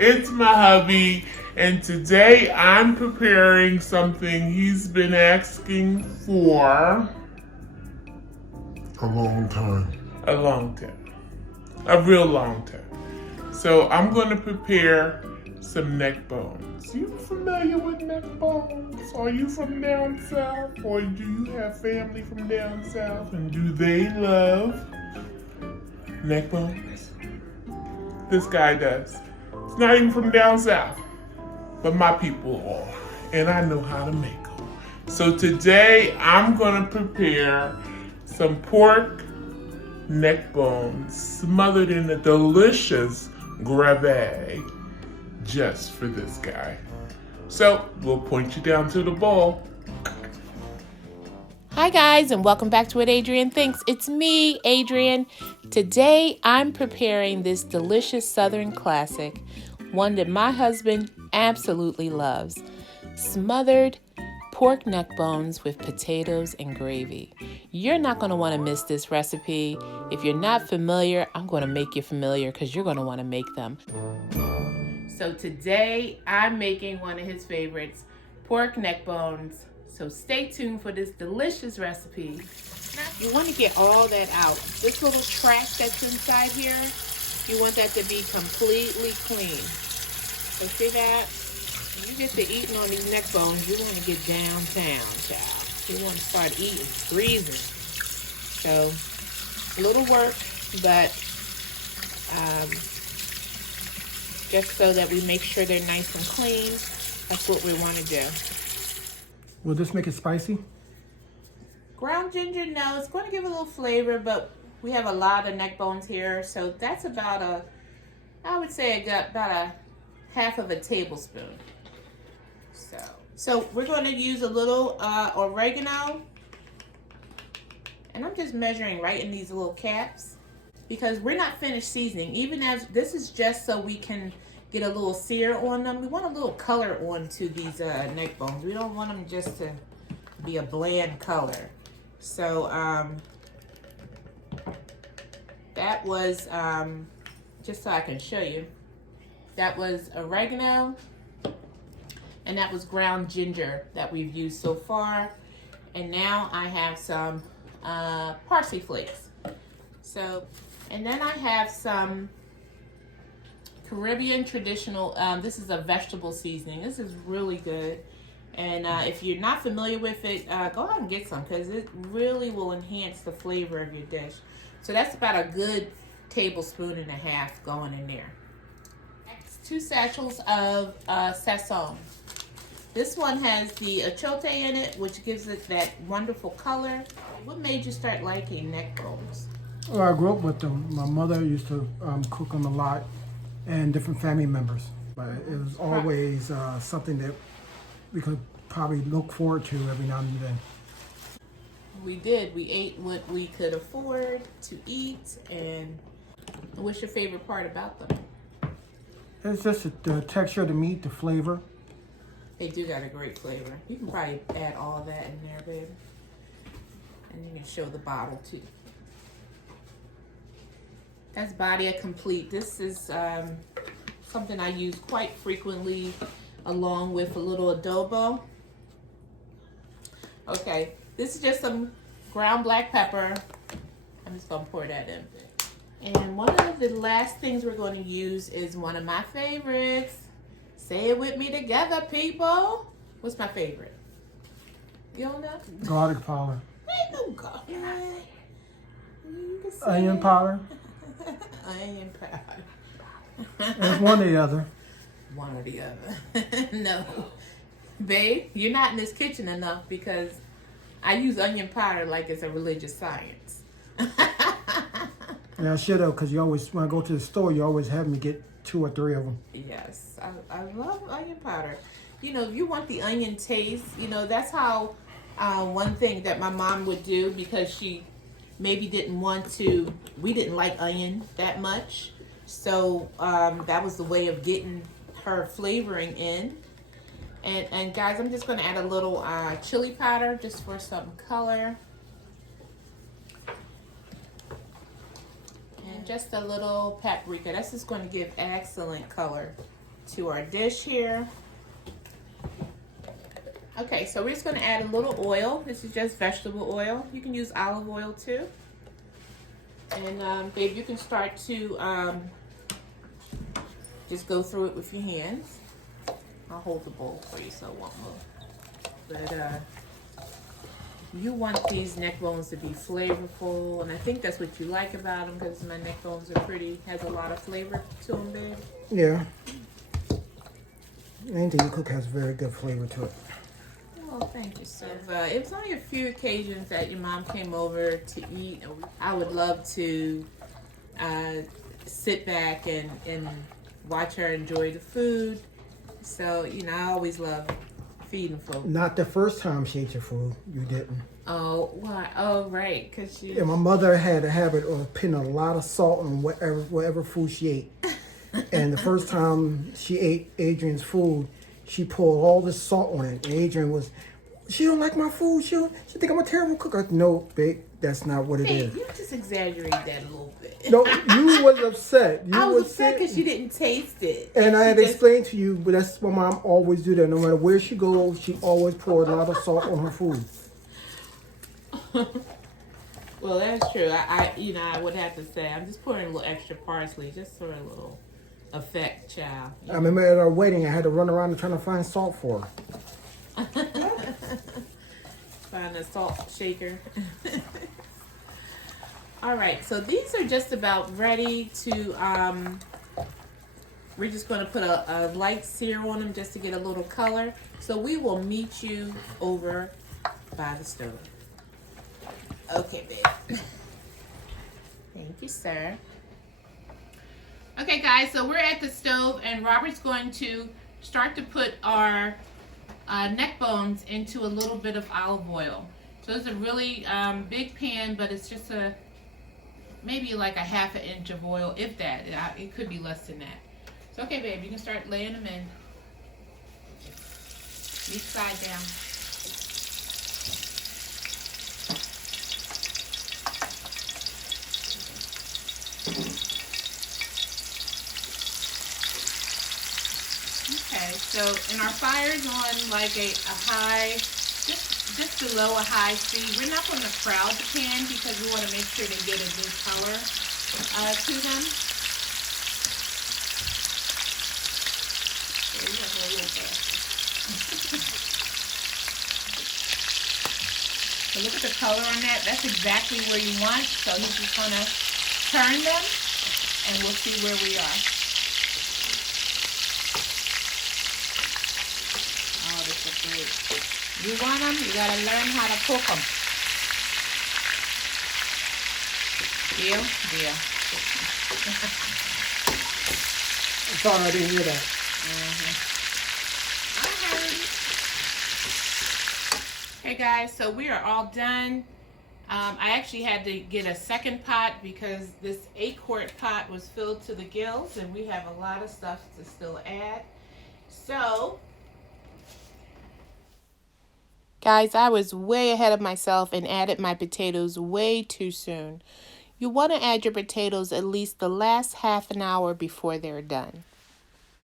It's my hubby, and today I'm preparing something he's been asking for A long time. a long time, a real long time. So I'm going to prepare some neck bones. You familiar with neck bones? Are you from down south, or do you have family from down south, and do they love neck bones? This guy does. It's not even from down south, but my people are, and I know how to make them. So today I'm gonna prepare some pork neck bones smothered in a delicious gravy just for this guy. So we'll point you down to the bowl. Hi guys, and welcome back to What Adrianne Thinks. It's me, Adrianne. Today I'm preparing this delicious Southern classic, one that my husband absolutely loves. Smothered pork neck bones with potatoes and gravy. You're not going to want to miss this recipe. If you're not familiar, I'm going to make you familiar because you're going to want to make them. So today I'm making one of his favorites, pork neck bones. So stay tuned for this delicious recipe. You want to get all that out. This little track that's inside here, you want that to be completely clean. So see that? When you get to eating on these neck bones, you want to get downtown, child. You want to start eating, freezing. So, a little work, but just so that we make sure they're nice and clean, that's what we want to do. Will this make it spicy? Ground ginger, no, it's going to give a little flavor, but we have a lot of neck bones here, so that's about I would say about a half of a tablespoon. So we're going to use a little oregano, and I'm just measuring right in these little caps because we're not finished seasoning. Even as this is just so we can get a little sear on them, we want a little color onto these neck bones. We don't want them just to be a bland color. So that was just so I can show you. That was oregano. And that was ground ginger that we've used so far. And now I have some parsley flakes. So, and then I have some Caribbean traditional, this is a vegetable seasoning. This is really good. And if you're not familiar with it, go out and get some because it really will enhance the flavor of your dish. So that's about a good tablespoon and a half going in there. Next, 2 satchels of Sazon. This one has the achote in it, which gives it that wonderful color. What made you start liking neck bones? Well, I grew up with them. My mother used to cook them a lot, and different family members. But it was always something that we could probably look forward to every now and then. We did. We ate what we could afford to eat. And what's your favorite part about them? It's just the texture of the meat, the flavor. They do got a great flavor. You can probably add all that in there, baby. And you can show the bottle too. That's Badia Complete. This is something I use quite frequently along with a little adobo. Okay, this is just some ground black pepper. I'm just gonna pour that in. And one of the last things we're going to use is one of my favorites. Say it with me together, people. What's my favorite? You don't know? Garlic powder. Ain't no garlic. Onion powder. Onion powder. It's one or the other. One or the other. No. Babe, you're not in this kitchen enough because I use onion powder like it's a religious science. Yeah, I should have, because you always, when I go to the store, you always have me get 2 or 3 of them. Yes, I love onion powder. You know, if you want the onion taste, you know, that's how one thing that my mom would do because she maybe didn't want to, we didn't like onion that much. So that was the way of getting her flavoring in. And guys, I'm just going to add a little chili powder just for some color. And just a little paprika. That's just going to give excellent color to our dish here. Okay, so we're just gonna add a little oil. This is just vegetable oil. You can use olive oil too. And babe, you can start to just go through it with your hands. I'll hold the bowl for you so it won't move. But you want these neck bones to be flavorful, and I think that's what you like about them, because my neck bones are pretty, has a lot of flavor to them, babe. Yeah. Anything you cook has very good flavor to it. Well, thank you, sir. It was only a few occasions that your mom came over to eat. I would love to sit back and watch her enjoy the food. So, you know, I always love feeding folks. Not the first time she ate your food, you didn't. Oh, why? Oh, right, because she... Yeah, my mother had a habit of putting a lot of salt on whatever food she ate. And the first time she ate Adrian's food, she poured all this salt on it. And Adrian was, she don't like my food. She think I'm a terrible cook. I said, no, babe, that's not what it is. You just exaggerate that a little bit. No, you was upset. I was upset because you didn't taste it. And I had explained to you, but that's my mom always do that. No matter where she goes, she always poured a lot of salt on her food. Well, that's true. I would have to say, I'm just pouring a little extra parsley just for a little effect, child. I remember at our wedding, I had to run around and trying to find salt for her. Find a salt shaker. All right, so these are just about ready to, we're just going to put a light sear on them just to get a little color. So we will meet you over by the stove. Okay, babe. Thank you, sir. Okay, guys, so we're at the stove, and Robert's going to start to put our neck bones into a little bit of olive oil. So it's a really big pan, but it's just maybe like a ½ inch of oil, if that. It could be less than that. So, okay, babe, you can start laying them in. Each side down. Okay, so, and our fire's on like a high, just below a high speed. We're not going to crowd the pan because we want to make sure they get a good color to them. There you go, a little bit. So look at the color on that. That's exactly where you want. So he's just going to turn them, and we'll see where we are. Oh, this is great. You want them, you gotta learn how to cook them. Deal? Deal. I'm sorry, I didn't hear that. I heard it. Hey guys, so we are all done. I actually had to get a second pot because this 8-quart pot was filled to the gills, and we have a lot of stuff to still add. So, guys, I was way ahead of myself and added my potatoes way too soon. You want to add your potatoes at least the last half an hour before they're done.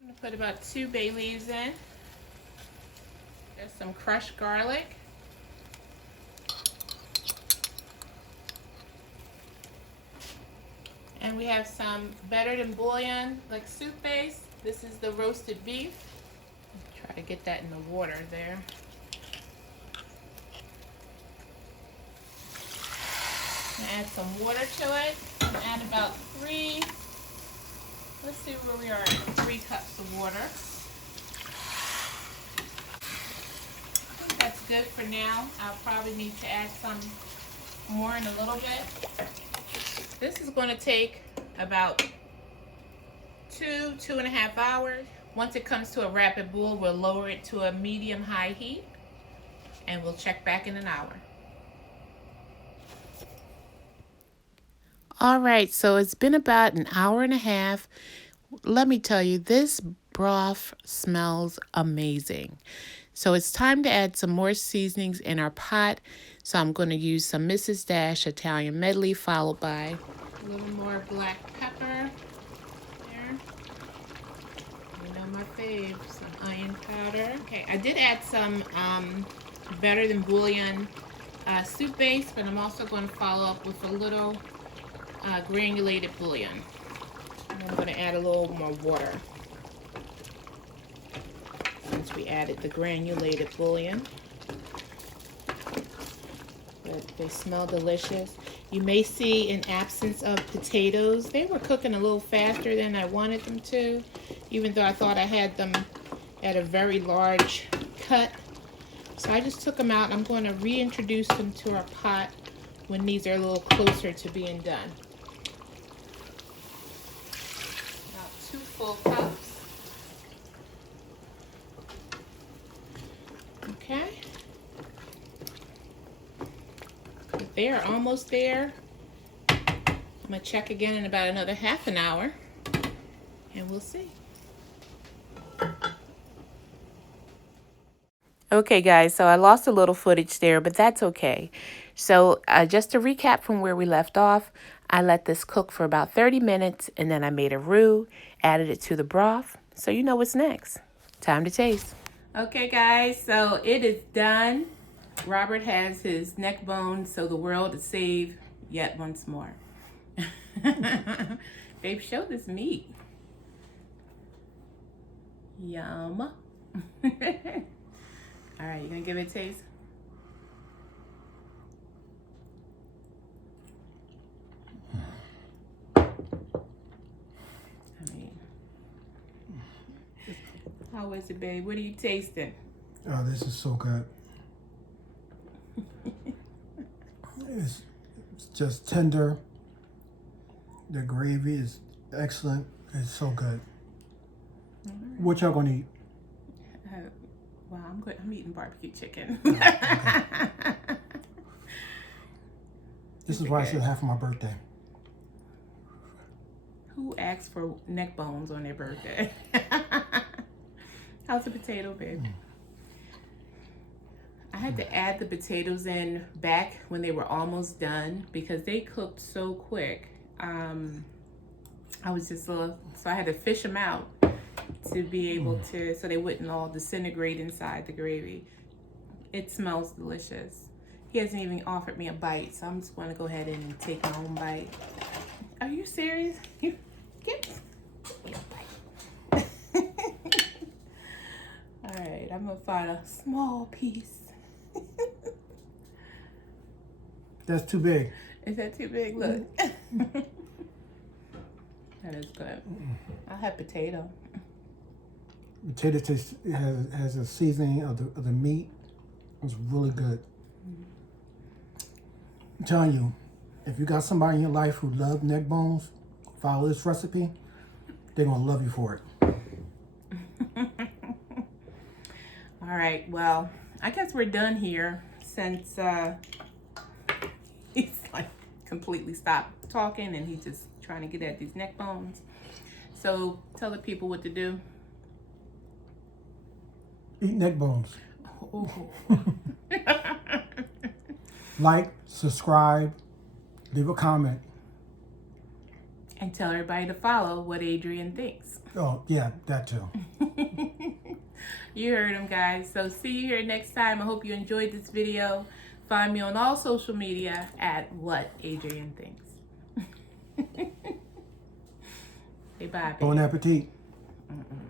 I'm going to put about 2 bay leaves in. There's some crushed garlic. And we have some better than bouillon, like soup base. This is the roasted beef. Try to get that in the water there. Add some water to it. Add about 3, let's see where we are, 3 cups of water. I think that's good for now. I'll probably need to add some more in a little bit. This is going to take about 2.5 hours. Once it comes to a rapid boil, we'll lower it to a medium-high heat, and we'll check back in an hour. All right, so it's been about an hour and a half. Let me tell you, this broth smells amazing. So it's time to add some more seasonings in our pot. So I'm going to use some Mrs. Dash Italian medley, followed by a little more black pepper there. You know my faves, some onion powder. Okay, I did add some Better Than Bouillon soup base, but I'm also going to follow up with a little granulated bouillon. And I'm going to add a little more water since we added the granulated bouillon. But they smell delicious. You may see an absence of potatoes. They were cooking a little faster than I wanted them to, even though I thought I had them at a very large cut. So I just took them out and I'm going to reintroduce them to our pot when these are a little closer to being done. About 2 full cups. Okay. They are almost there. I'm gonna check again in about another half an hour and we'll see. Okay guys, so I lost a little footage there, but that's okay. So just to recap from where we left off, I let this cook for about 30 minutes and then I made a roux, added it to the broth. So you know what's next. Time to taste. Okay guys, so it is done. Robert has his neck bone, so the world is saved yet once more. Babe, show this meat. Yum. All right, you gonna give it a taste? I mean, how is it, babe? What are you tasting? Oh, this is so good. It's just tender. The gravy is excellent. It's so good. What y'all gonna eat? Well, I'm eating barbecue chicken. Oh, okay. This is what I said half for my birthday. Who asked for neck bones on their birthday? How's the potato, babe? I had to add the potatoes in back when they were almost done because they cooked so quick. I was just so I had to fish them out to be able to, so they wouldn't all disintegrate inside the gravy. It smells delicious. He hasn't even offered me a bite, so I'm just going to go ahead and take my own bite. Are you serious? Give me a bite. All right, I'm going to find a small piece. That's too big. Is that too big? Look. That is good. I'll have potato. Potato taste has a seasoning of the meat. It's really good. I'm telling you, if you got somebody in your life who loves neck bones, follow this recipe. They're gonna love you for it. All right. Well, I guess we're done here since he's like completely stopped talking and he's just trying to get at these neck bones. So tell the people what to do. Eat neck bones. Oh. Like, subscribe, leave a comment. And tell everybody to follow what Adrianne thinks. Oh, yeah, that too. You heard him, guys. So see you here next time. I hope you enjoyed this video. Find me on all social media at What Adrianne Thinks. Say bye, babe. Bon appetit. Bon appetit.